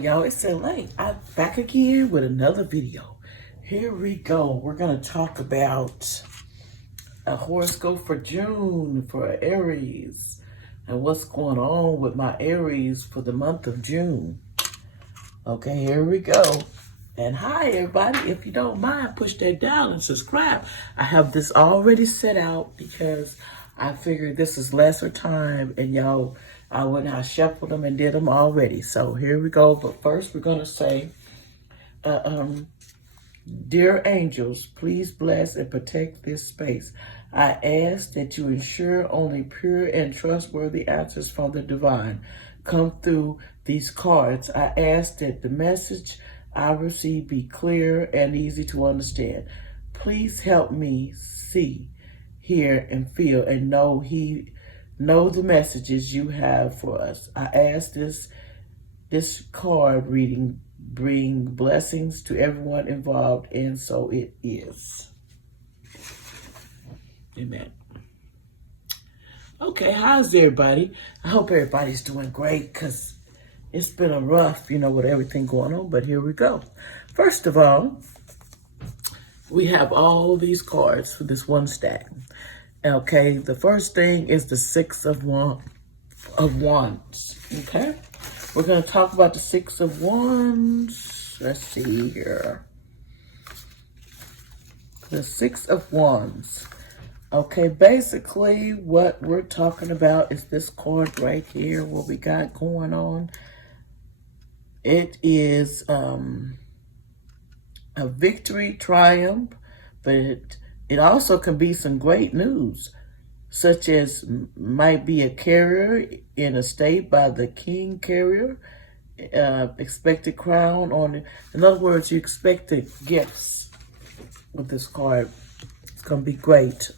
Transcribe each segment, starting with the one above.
y'all, it's LA. I'm back again with another video. Here we go. We're going to talk about a horoscope for June for Aries and what's going on with my Aries for the month of June. Okay, here we go. And hi, everybody. If you don't mind, push that down and subscribe. I have this already set out because I figured this is lesser time and y'all, I shuffled them and did them already. So here we go. But first we're going to say, dear angels, please bless and protect this space. I ask that you ensure only pure and trustworthy answers from the divine come through these cards. I ask that the message I receive be clear and easy to understand. Please help me see, hear, and feel and know the messages you have for us. I ask this card reading bring blessings to everyone involved, and so it is. Amen. Okay, how's everybody? I hope everybody's doing great because it's been a rough, with everything going on, but here we go. First of all, we have all these cards for this one stack. Okay, the first thing is the Six of Wands. Okay, we're going to talk about the Six of Wands. Let's see here. The Six of Wands. Okay, basically what we're talking about is this card right here, what we got going on. It is a victory, triumph, but it also can be some great news, such as might be a carrier in a state by the king carrier, expected crown on it. In other words, you expected gifts with this card. It's going to be great.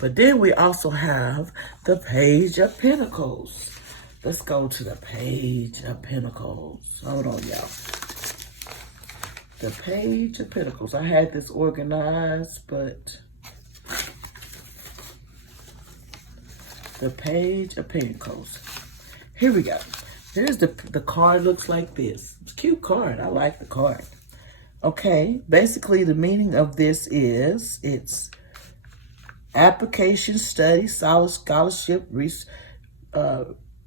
But then we also have the Page of Pentacles. Let's go to the Page of Pentacles. Hold on, y'all. The Page of Pentacles. I had this organized, but the Page of Pentacles. Here we go. Here's the card. Looks like this. It's a cute card. I like the card. Okay. Basically, the meaning of this is it's application, study, solid scholarship,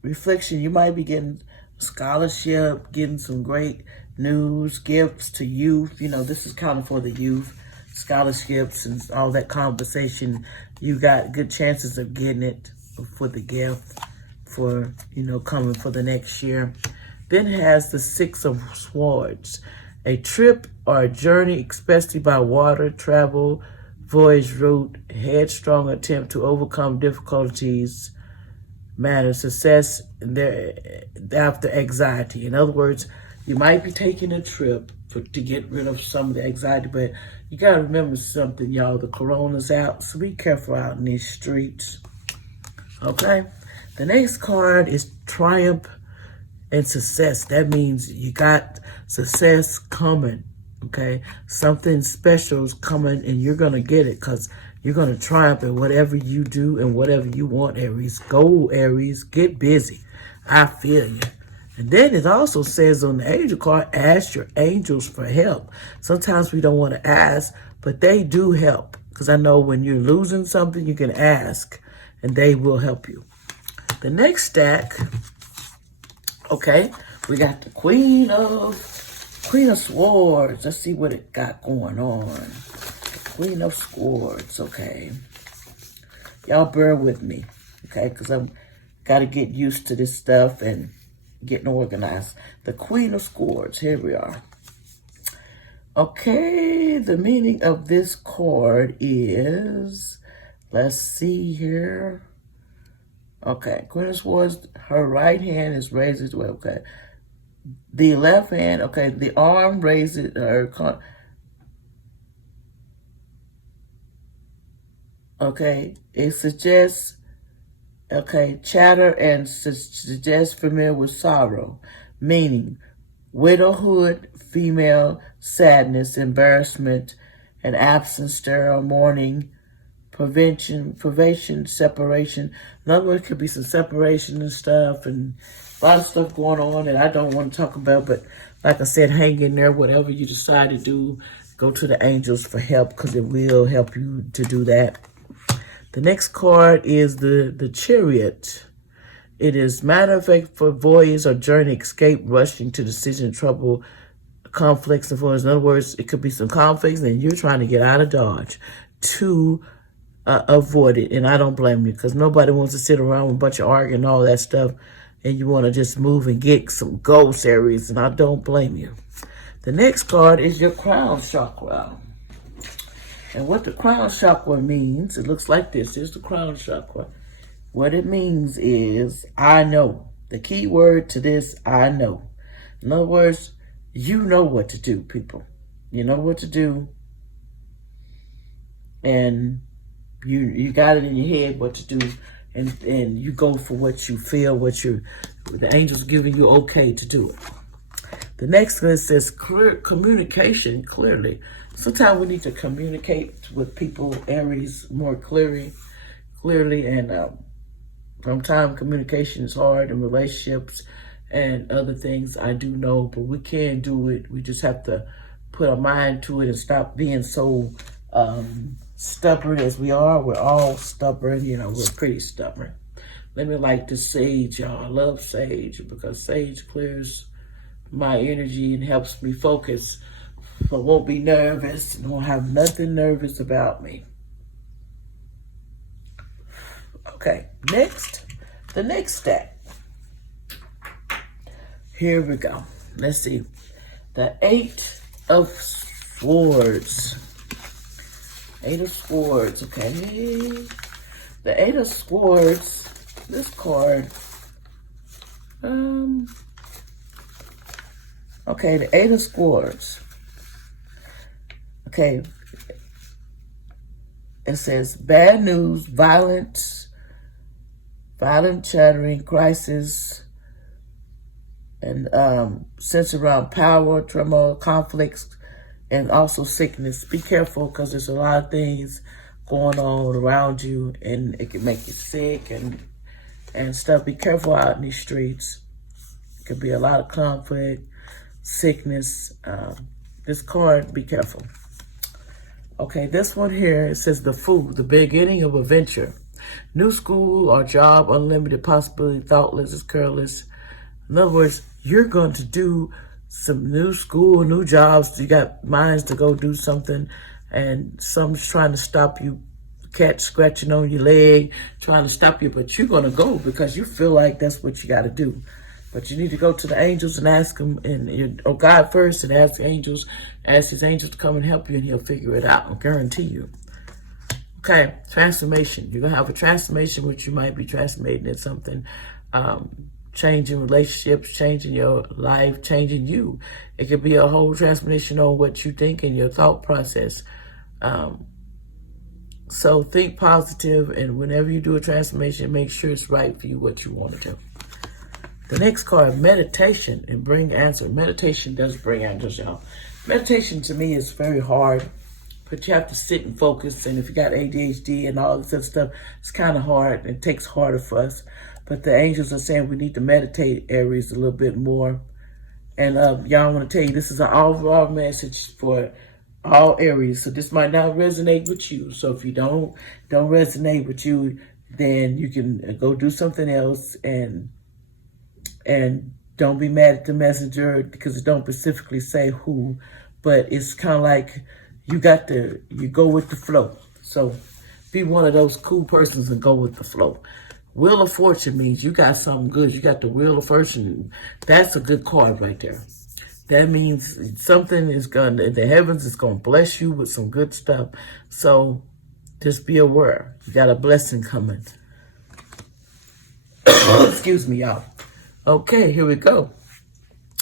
reflection. You might be getting scholarship, getting some great news, gifts to youth. This is kind of for the youth, scholarships and all that conversation. You got good chances of getting it for the gift for, coming for the next year. Then it has the Six of Swords. A trip or a journey, especially by water, travel, voyage route, headstrong attempt to overcome difficulties, matter, success, after anxiety. In other words, you might be taking a trip to get rid of some of the anxiety, but you got to remember something, y'all. The corona's out, so be careful out in these streets. Okay? The next card is Triumph and Success. That means you got success coming. Okay, something special is coming and you're going to get it because you're going to triumph in whatever you do and whatever you want, Aries. Go, Aries. Get busy. I feel you. And then it also says on the angel card, ask your angels for help. Sometimes we don't want to ask, but they do help. Because I know when you're losing something, you can ask and they will help you. The next stack, okay, we got the Queen of Swords. Let's see what it got going on. Queen of Swords, okay. Y'all bear with me, okay, because I'm got to get used to this stuff and getting organized. The Queen of Swords, here we are. Okay, the meaning of this card is, let's see here. Okay, Queen of Swords, her right hand is raised as well, okay. The left hand, okay, the arm raises her, okay, it suggests, okay, chatter and suggests familiar with sorrow, meaning widowhood, female, sadness, embarrassment, and absence, sterile, mourning, privation, separation. In other words, it could be some separation and stuff, and A lot of stuff going on that I don't want to talk about, but like I said, hang in there. Whatever you decide to do, go to the angels for help, because it will help you to do that. The next card is the Chariot. It is matter of fact for voyage or journey, escape, rushing to decision, trouble, conflicts, and for in other words, it could be some conflicts and you're trying to get out of Dodge to avoid it. And I don't blame you, because nobody wants to sit around with a bunch of arguing and all that stuff, and you want to just move and get some ghost areas, and I don't blame you. The next card is your crown chakra. And what the crown chakra means, it looks like this. Here's the crown chakra. What it means is, I know. The key word to this, I know. In other words, you know what to do, people. You know what to do. And you got it in your head what to do. And you go for what you feel, the angels giving you okay to do it. The next one says clear communication clearly. Sometimes we need to communicate with people, Aries, more clearly, and sometimes communication is hard in relationships and other things, I do know, but we can do it. We just have to put our mind to it and stop being so stubborn as we are. We're all stubborn, we're pretty stubborn. Let me light the sage, y'all. I love sage because sage clears my energy and helps me focus. I won't be nervous. I don't have nothing nervous about me. Okay, the next stack. Here we go. Let's see. The 8 of Swords. 8 of Swords, okay. The 8 of Swords, this card, okay, the 8 of Swords. Okay, it says bad news, violent chattering, crisis, and sense around power, turmoil, conflicts, and also sickness. Be careful, because there's a lot of things going on around you, and it can make you sick and stuff. Be careful out in these streets. It could be a lot of conflict, sickness. This card, be careful. Okay, this one here, it says the Fool, the beginning of a venture. New school or job, unlimited possibility, thoughtless, is careless. In other words, you're going to do some new school, new jobs. You got minds to go do something, and someone's trying to stop you, cat scratching on your leg, trying to stop you, but you're going to go because you feel like that's what you got to do. But you need to go to the angels and ask them, or God first, and ask the angels, ask his angels to come and help you, and he'll figure it out, I guarantee you. Okay, transformation. You're going to have a transformation, which you might be transformating in something, changing relationships, changing your life, changing you. It could be a whole transformation on what you think and your thought process. So think positive, and whenever you do a transformation, make sure it's right for you, what you want to do. The next card, meditation and bring answer. Meditation does bring answers, y'all. Meditation to me is very hard, but you have to sit and focus. And if you got ADHD and all this other stuff, it's kind of hard. It takes harder for us. But the angels are saying we need to meditate Aries a little bit more. And y'all, I want to tell you, this is an overall message for all Aries. So this might not resonate with you. So if you don't resonate with you, then you can go do something else, and don't be mad at the messenger, because it don't specifically say who, but it's kind of like you go with the flow. So be one of those cool persons and go with the flow. Wheel of Fortune means you got something good. You got the Wheel of Fortune. That's a good card right there. That means something is going to, the heavens is going to bless you with some good stuff. So just be aware. You got a blessing coming. Excuse me, y'all. Okay, here we go.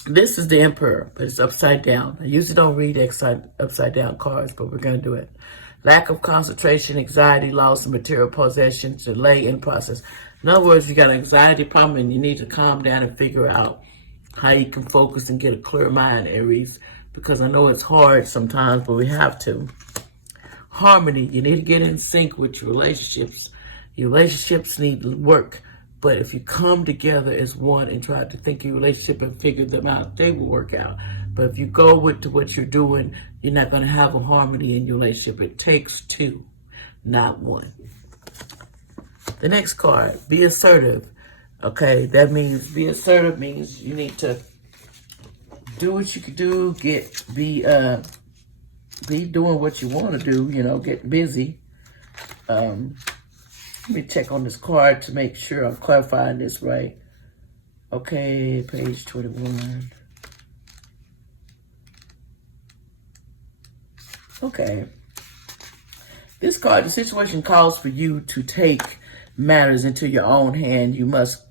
This is the Emperor, but it's upside down. I usually don't read upside down cards, but we're going to do it. Lack of concentration, anxiety, loss of material possessions, delay in process. In other words, you got an anxiety problem and you need to calm down and figure out how you can focus and get a clear mind, Aries, because I know it's hard sometimes, but we have to. Harmony, you need to get in sync with your relationships. Your relationships need work. But if you come together as one and try to think your relationship and figure them out, they will work out. But if you go with what you're doing, you're not going to have a harmony in your relationship. It takes two, not one. The next card, be assertive. Okay, that means be assertive means you need to do what you can do, be doing what you want to do, get busy. Let me check on this card to make sure I'm clarifying this right. Okay, page 21. Okay. This card, the situation calls for you to take matters into your own hand. You must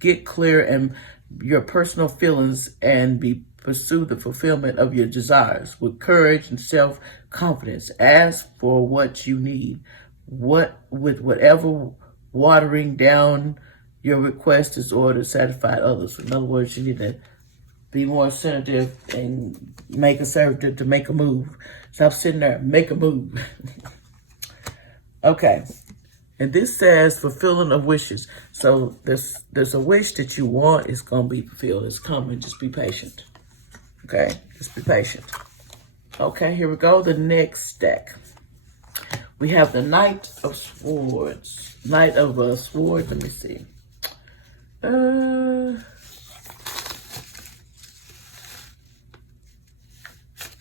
get clear in your personal feelings and pursue the fulfillment of your desires with courage and self-confidence. Ask for what you need. With whatever watering down your request is order to satisfy others. In other words, you need to be more assertive and make assertive to make a move. Stop sitting there, make a move. Okay. And this says fulfilling of wishes. So there's a wish that you want. It's going to be fulfilled. It's coming. Just be patient. Okay? Just be patient. Okay, here we go. The next stack. We have the Knight of Swords. Knight of Swords. Let me see. I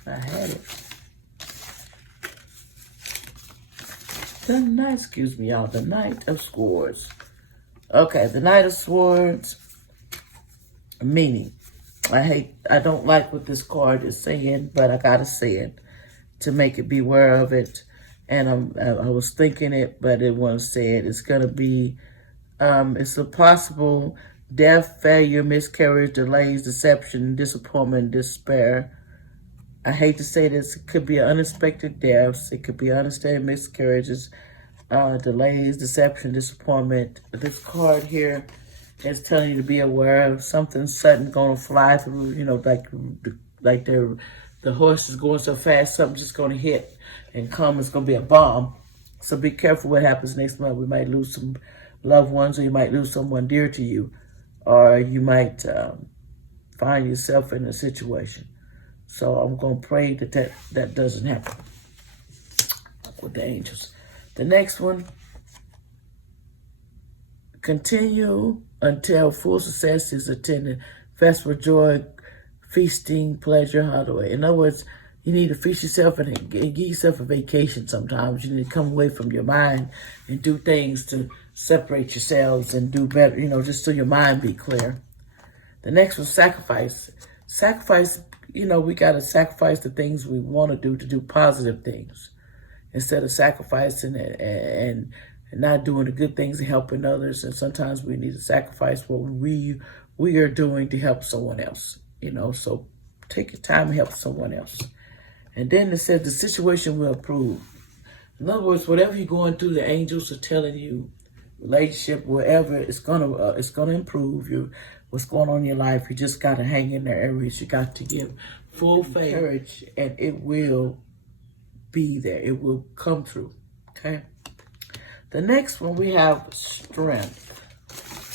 had it. The Knight of Swords. Okay, the Knight of Swords, meaning, I don't like what this card is saying, but I gotta say it to make it beware of it. And I was thinking it, but it wasn't said. It's gonna be, it's a possible death, failure, miscarriage, delays, deception, disappointment, despair. I hate to say this, it could be unexpected deaths, it could be unexpected miscarriages, delays, deception, disappointment. This card here is telling you to be aware of something sudden going to fly through, like the horse is going so fast, something just going to hit and come. It's going to be a bomb. So be careful what happens next month. We might lose some loved ones, or you might lose someone dear to you, or you might find yourself in a situation. So I'm going to pray that doesn't happen with the angels. The next one, continue until full success is attended. Festival, joy, feasting, pleasure, holiday. In other words, you need to feast yourself and give yourself a vacation sometimes. You need to come away from your mind and do things to separate yourselves and do better, just so your mind be clear. The next one, sacrifice. Sacrifice, we got to sacrifice the things we want to do positive things instead of sacrificing and not doing the good things and helping others. And sometimes we need to sacrifice what we are doing to help someone else, so take your time and help someone else. And then it says the situation will improve. In other words, whatever you're going through, the angels are telling you, relationship, wherever, it's gonna improve. What's going on in your life, you just got to hang in there areas. You got to give full faith, courage, and it will be there. It will come through, okay? The next one, we have strength.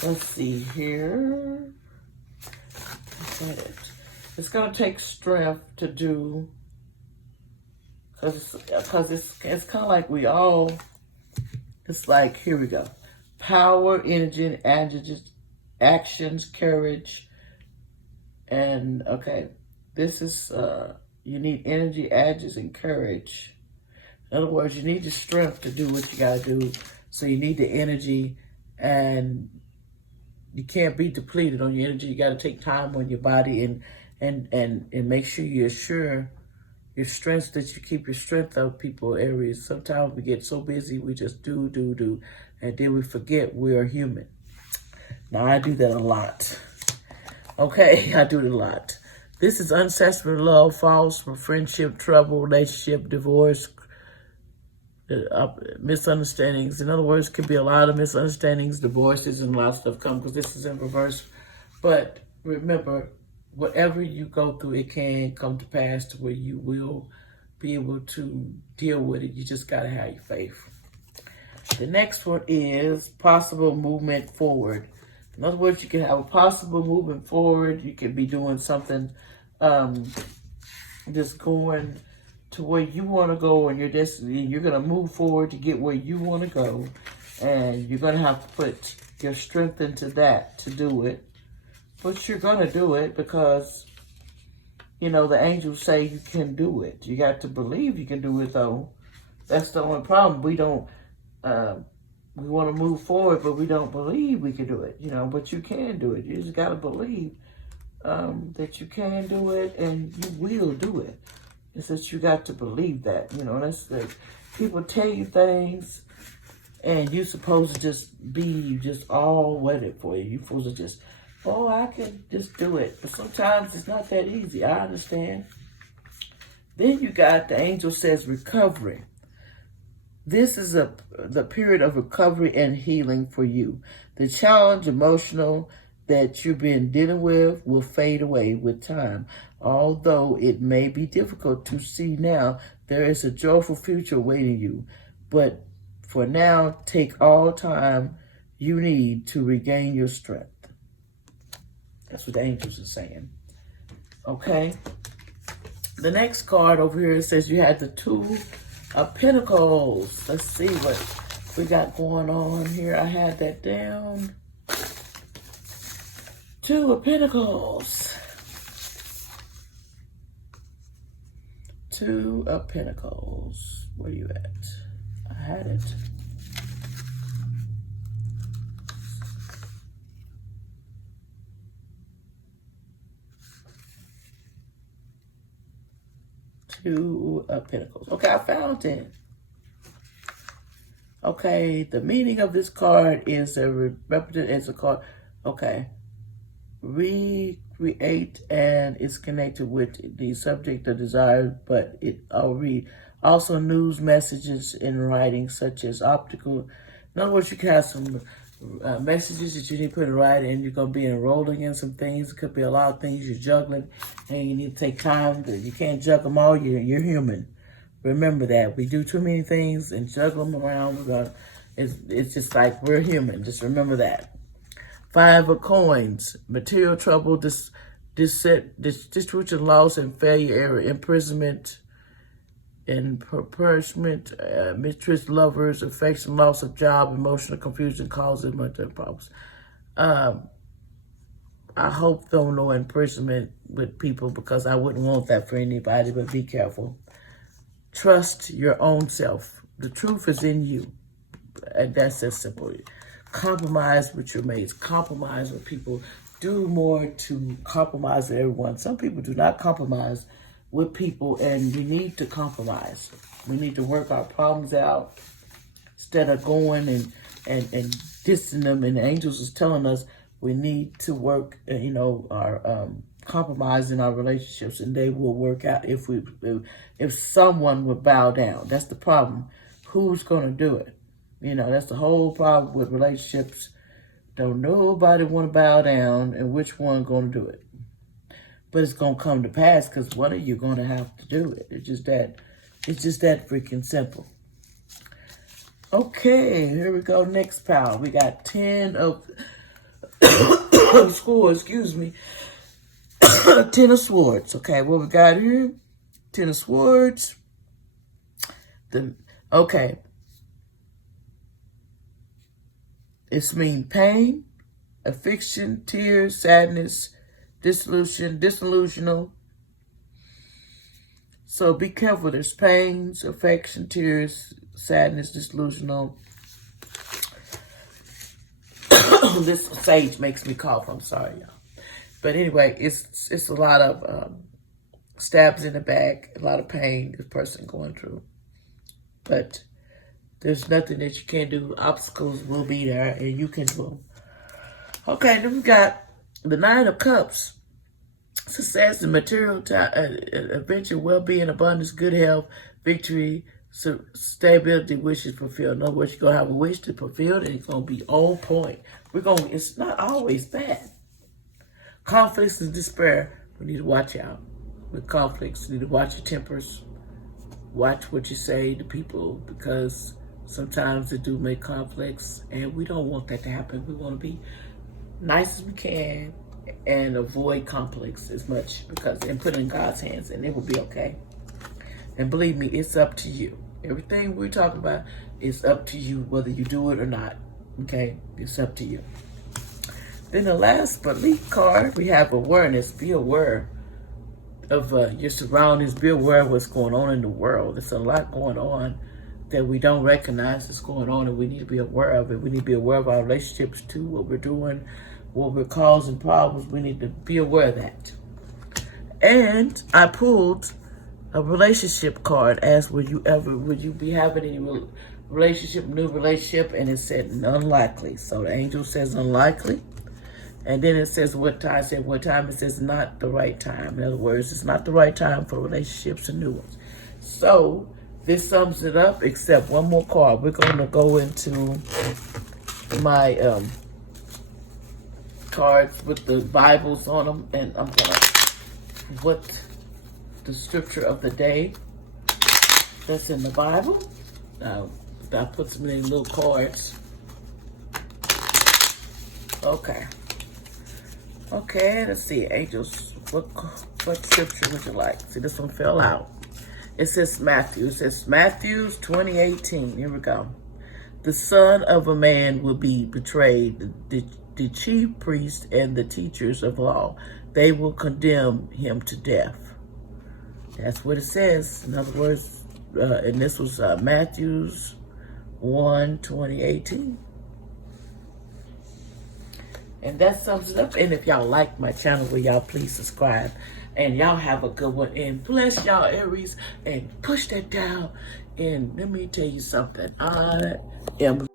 Let's see here. It's going to take strength to do, because it's kind of like it's like, here we go. Power, energy, actions, courage, and okay, this is you need energy, edges, and courage. In other words, you need the strength to do what you gotta do. So you need the energy, and you can't be depleted on your energy. You gotta take time on your body and make sure you assure your strength, that you keep your strength up people areas. Sometimes we get so busy, we just do, and then we forget we are human. Now, I do that a lot. Okay, I do it a lot. This is unsatisfied love, false, friendship, trouble, relationship, divorce, misunderstandings. In other words, could be a lot of misunderstandings, divorces, and a lot of stuff come because this is in reverse. But remember, whatever you go through, it can come to pass to where you will be able to deal with it. You just got to have your faith. The next one is possible movement forward. In other words, you can have a possible movement forward. You can be doing something, just going to where you want to go and your destiny. You're going to move forward to get where you want to go. And you're going to have to put your strength into that to do it. But you're going to do it because, you know, the angels say you can do it. You got to believe you can do it, though. That's the only problem. We don't, we want to move forward, but we don't believe we can do it, you know, but you can do it. You just got to believe that you can do it and you will do it. It's that you got to believe that, you know, that's like people tell you things and you're supposed to just be just all wedded for you. You're supposed to just, oh, I can just do it. But sometimes it's not that easy. I understand. Then you got the angel says recovery. This is the period of recovery and healing for you. The challenge, emotional, that you've been dealing with will fade away with time. Although it may be difficult to see now, there is a joyful future awaiting you. But for now, take all time you need to regain your strength. That's what the angels are saying. Okay. The next card over here says you had the Two of Pentacles. Let's see what we got going on here. I had that down. Two of Pentacles. Two of Pentacles. Where you at? I had it. Two of Pentacles. Okay, I found it. Okay, the meaning of this card is represented as a card. Okay. Recreate and it's connected with the subject of desire, but I'll read. Also news messages in writing, such as optical. In other words, you can have some messages that you need to put in writing, and you're going to be enrolling in some things. It could be a lot of things you're juggling, and you need to take time. You can't juggle them all. You're human. Remember that. We do too many things and juggle them around. It's just like we're human. Just remember that. Five of Coins, material trouble, destruction, loss, and failure, error, imprisonment, impoverishment, mistrust, lovers, affection, loss of job, emotional confusion, causing mental problems. I hope though no imprisonment with people because I wouldn't want that for anybody, but be careful. Trust your own self. The truth is in you. And that's as simple. Compromise with your mates. Compromise with people. Do more to compromise with everyone. Some people do not compromise with people, and we need to compromise. We need to work our problems out instead of going and dissing them. And the angels is telling us we need to work, our compromise in our relationships, and they will work out if someone would bow down. That's the problem. Who's going to do it? That's the whole problem with relationships. Don't nobody want to bow down, and which one going to do it? But it's going to come to pass because one of you going to have to do it. It's just that freaking simple. Okay, here we go. Next pile. We got 10 of swords, excuse me. 10 of swords. Okay, what we got here? 10 of swords. Okay. It's mean pain, affliction, tears, sadness, disillusional. So be careful. There's pains, affection, tears, sadness, disillusional. This sage makes me cough. I'm sorry, y'all. But anyway, it's a lot of stabs in the back, a lot of pain this person going through. But there's nothing that you can't do. Obstacles will be there, and you can do them. Okay, then we got the 9 of Cups. Success and material, adventure, well-being, abundance, good health, victory, stability, wishes fulfilled. In other words, you're going to have a wish to fulfill, and it's going to be on point. It's not always bad. Conflicts and despair, we need to watch out. With conflicts, you need to watch your tempers. Watch what you say to people because Sometimes it do make conflicts, and we don't want that to happen. We want to be nice as we can and avoid conflicts as much and put it in God's hands, and it will be okay. And believe me, it's up to you. Everything we're talking about is up to you, whether you do it or not. Okay, it's up to you. Then the last but least card, we have awareness. Be aware of your surroundings. Be aware of what's going on in the world. There's a lot going on that we don't recognize is going on, and we need to be aware of it. We need to be aware of our relationships too, what we're doing, what we're causing problems. We need to be aware of that. And I pulled a relationship card. Asked, would you be having any new relationship? And it said unlikely. So the angel says unlikely. And then it says what time. I said what time. It says not the right time. In other words, it's not the right time for relationships and new ones. So this sums it up, except one more card. We're going to go into my cards with the Bibles on them, and I'm going to what the scripture of the day that's in the Bible. I put some in little cards. Okay, let's see, angels, what scripture would you like? See, this one fell out. It says Matthew. It says Matthew 20:18. Here we go. The Son of a Man will be betrayed. The chief priests and the teachers of law, they will condemn him to death. That's what it says. In other words, and this was Matthew 1:20-18. And that sums it up. And if y'all like my channel, will y'all please subscribe. And y'all have a good one. And bless y'all, Aries. And push that down. And let me tell you something. I am